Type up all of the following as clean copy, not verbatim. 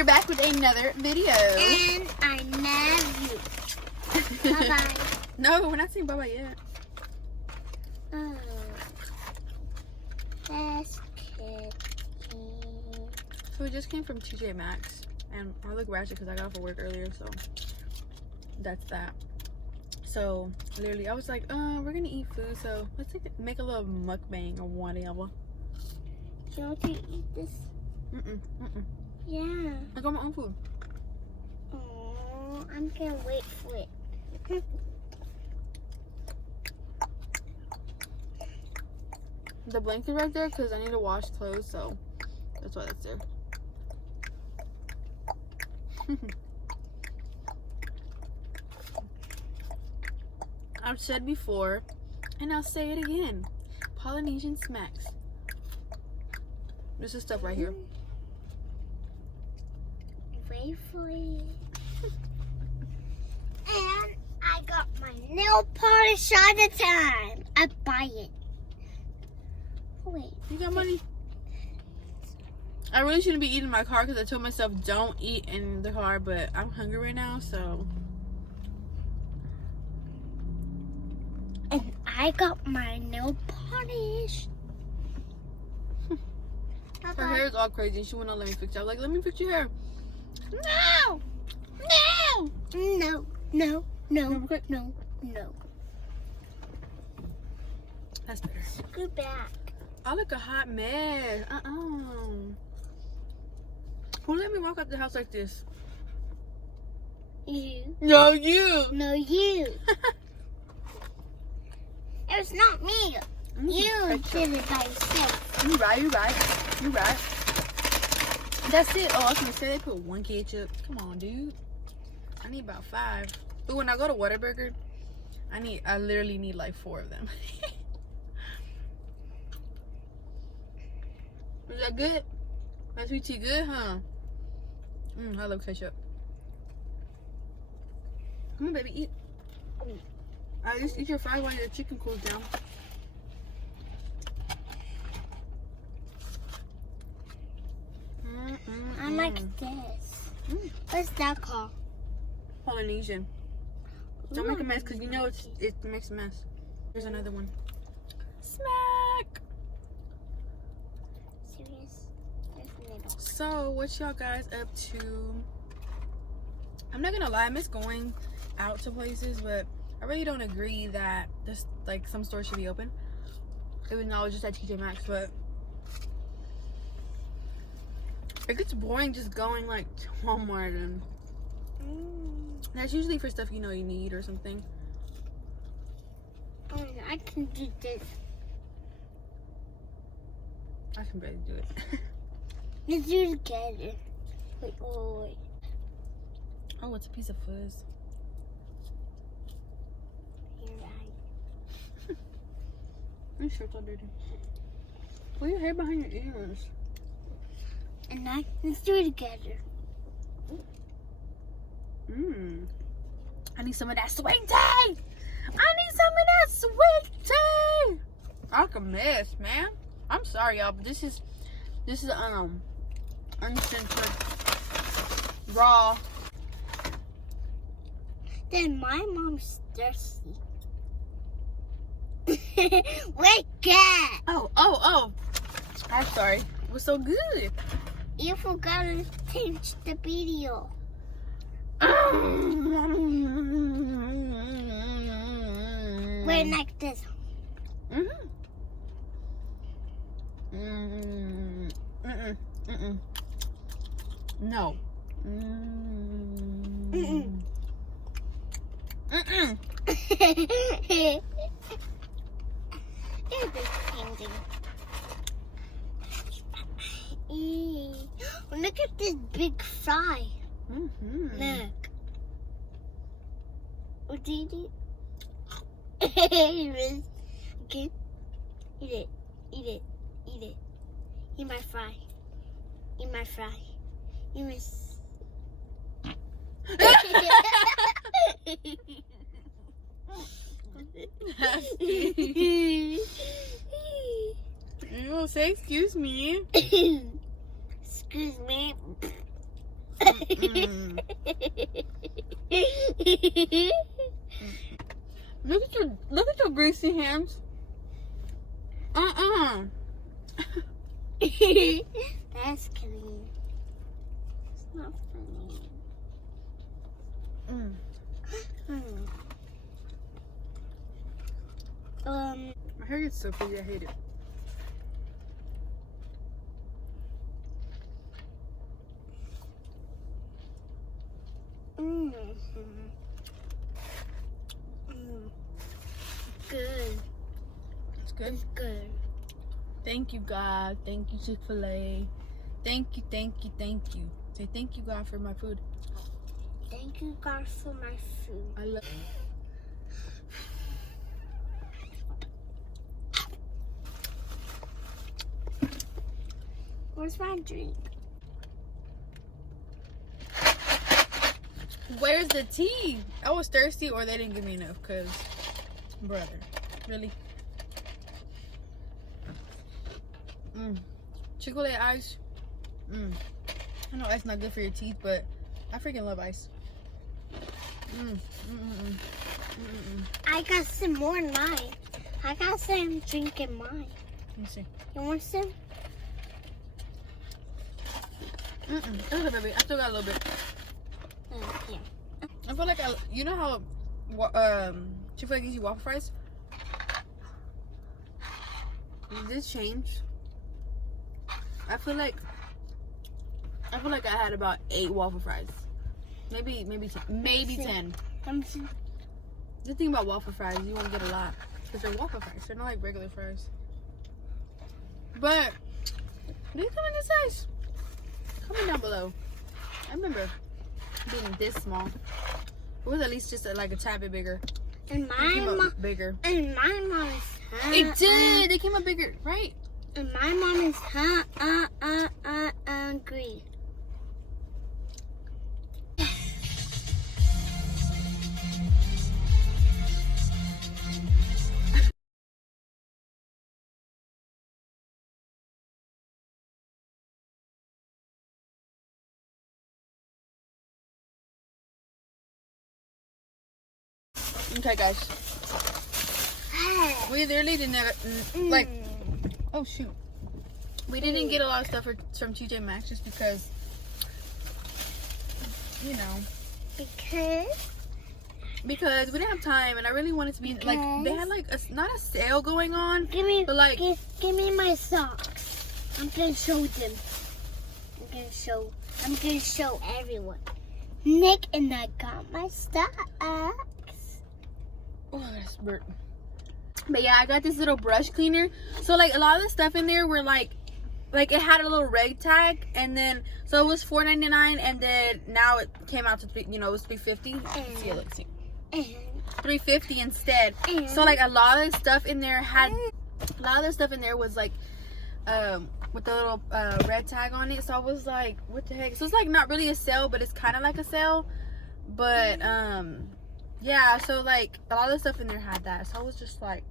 we're back with another video. And I love you. Bye-bye. No, we're not saying bye-bye yet. Oh. That's good. So we just came from TJ Maxx. And I look ratchet because I got off of work earlier, so that's that. So literally I was like, we're gonna eat food, so let's make a little mukbang or whatever. Do you want to eat this? Yeah. I got my own food. Oh, I'm gonna wait for it. The blanket right there because I need to wash clothes, so that's why that's there. I've said before, and I'll say it again. Polynesian smacks. This is stuff right here. Wait for it. And I got my nail polish all the time. I buy it. Wait. You got money? I really shouldn't be eating in my car because I told myself don't eat in the car, but I'm hungry right now, so. And I got my nail polish. Her hair is all crazy. She wouldn't let me fix it. I was like, let me fix your hair. No! No! No, no, no, no, no. That's better. Go back. I look a hot mess. Who let me walk out the house like this? You. No, you. No, you. It was not me. You did it by yourself. You right. That's it. Oh, I was gonna say they put one ketchup. Come on, dude. I need about 5. But when I go to Whataburger, I literally need like 4 of them. Is that good? My sweet tea good, huh? I love ketchup. Come on, baby, eat. Alright, just eat your fries while your chicken cools down. I like this. What's that called? Polynesian. Don't make a mess because you know it makes a mess. Here's another one. Smack! Serious? There's a little. So, what y'all guys up to? I'm not gonna lie, I miss going out to places, but I really don't agree that this like some stores should be open. Even though I was just at TJ Maxx, but it gets boring just going like to Walmart, and that's usually for stuff you know you need or something. Oh, I can do this. I can barely do it. Let's do it together. Wait. Oh, it's a piece of fuzz. You're right. Your shirt's all dirty. Put your hair behind your ears. And let's do it together. I need some of that sweet tea. I can mess, man. I'm sorry, y'all, but this is uncensored, raw. Then my mom's thirsty. Wake up! Oh. I'm sorry. It was so good. You forgot to change the video. We're like this. No. Here's this painting. Look at this big fry. Look. What do you do? Okay. Eat it. Eat my fry. Eat my fry. Eat my... You will say excuse me. Excuse me. Look at your greasy hands. That's clean. It's not funny. My hair gets so frizzy, I hate it. Good. It's good. It's good. Thank you, God. Thank you, Fil A. Thank you, thank you, thank you. Say thank you, God, for my food. Thank you, God, for my food. I love Where's my drink? Where's the tea? I was thirsty or they didn't give me enough, because, brother, really? Chick-fil-A ice. I know ice not good for your teeth, but I freaking love ice. I got some more in mine. I got some drink in mine. Let me see. You want some? Okay, baby. I still got a little bit. Yeah. I feel like you know how Chick-fil-A gives you waffle fries? Did this change? I feel like I had about 8 waffle fries. Maybe 10. The thing about waffle fries, you won't get a lot because they're waffle fries. They're not like regular fries. But do you come in this size? Comment down below. I remember being this small. It was at least just like a tad bit bigger. And my bigger. And my mom is It did. They came up bigger, right? And my mom is hungry. Okay, guys. We literally didn't like. Oh shoot. We didn't get a lot of stuff from TJ Maxx just because, you know. Because we didn't have time, and I really wanted to be like they had like not a sale going on. Give me my socks. I'm gonna show them. I'm gonna show everyone. Nick and I got my socks. Oh, that's burnt. But yeah, I got this little brush cleaner. So like a lot of the stuff in there were like it had a little reg tag, and then so it was $4.99, and then now it came out to it was $3.50. Let's see. $3.50 instead. So like a lot of the stuff in there was like with the little red tag on it. So I was like, what the heck? So it's like not really a sale, but it's kind of like a sale. But yeah, so like a lot of the stuff in there had that. So I was just like,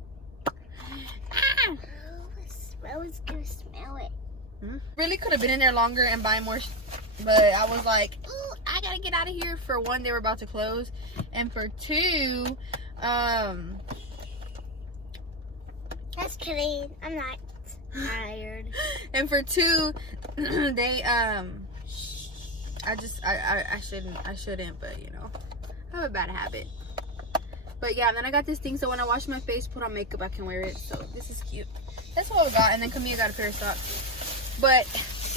I was gonna smell it. Really could have been in there longer and buy more, but I was like, ooh, I gotta get out of here. For one, they were about to close, and for two, that's clean. I'm not tired. And for two, they I shouldn't, but you know, I have a bad habit. But yeah, and then I got this thing so when I wash my face, put on makeup, I can wear it. So this is cute. That's what I got. And then Camille got a pair of socks. But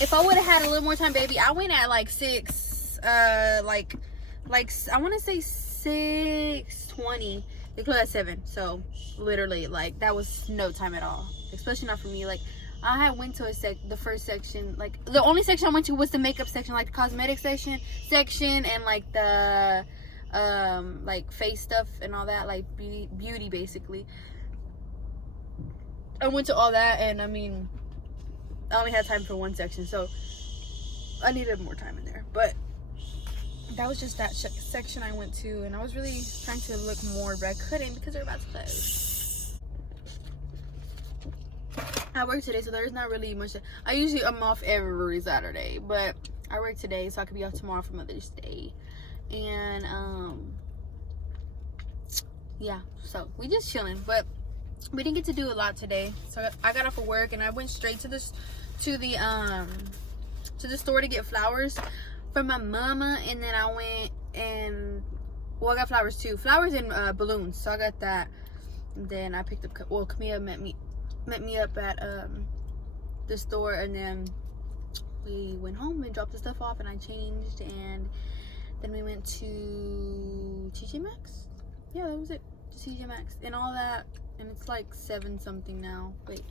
if I would have had a little more time, baby, I went at like 6, like I want to say 6:20. They closed at 7. So literally, like that was no time at all. Especially not for me. Like I had went to the first section. Like the only section I went to was the makeup section, like the cosmetic section, and like the like face stuff and all that, like beauty basically. I went to all that, and I mean, I only had time for one section, so I needed more time in there. But that was just that section I went to, and I was really trying to look more, but I couldn't because they're about to close. I work today, so there's not really much. I'm off every Saturday, but I work today, so I could be off tomorrow for Mother's Day. And yeah, so we just chilling, but we didn't get to do a lot today. So I got off of work and I went straight to the store to get flowers for my mama, and then I went and I got flowers too, flowers and balloons. So I got that, and then I picked up, well, Camilla met me up at the store, and then we went home and dropped the stuff off, and I changed, and then we went to TJ Maxx. Yeah, that was it. To TJ Maxx and all that, and it's like 7 something now. Wait,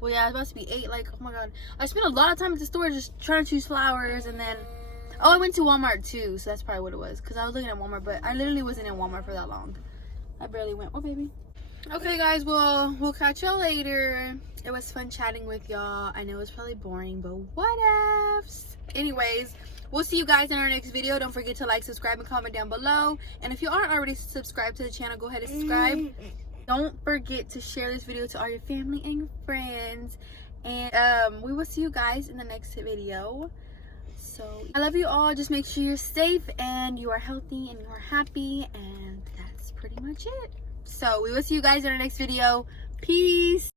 well, yeah, it's supposed to be 8. Like, oh my god, I spent a lot of time at the store just trying to choose flowers, and then I went to Walmart too, so that's probably what it was, because I was looking at Walmart, but I literally wasn't in Walmart for that long. I barely went. Oh, baby. Okay, guys, well, we'll catch y'all later. It was fun chatting with y'all. I know it's probably boring, but whatevs. Anyways, we'll see you guys in our next video. Don't forget to like, subscribe, and comment down below. And if you aren't already subscribed to the channel, go ahead and subscribe. Don't forget to share this video to all your family and your friends. And we will see you guys in the next video. So I love you all. Just make sure you're safe and you are healthy and you are happy. And that's pretty much it. So we will see you guys in our next video. Peace.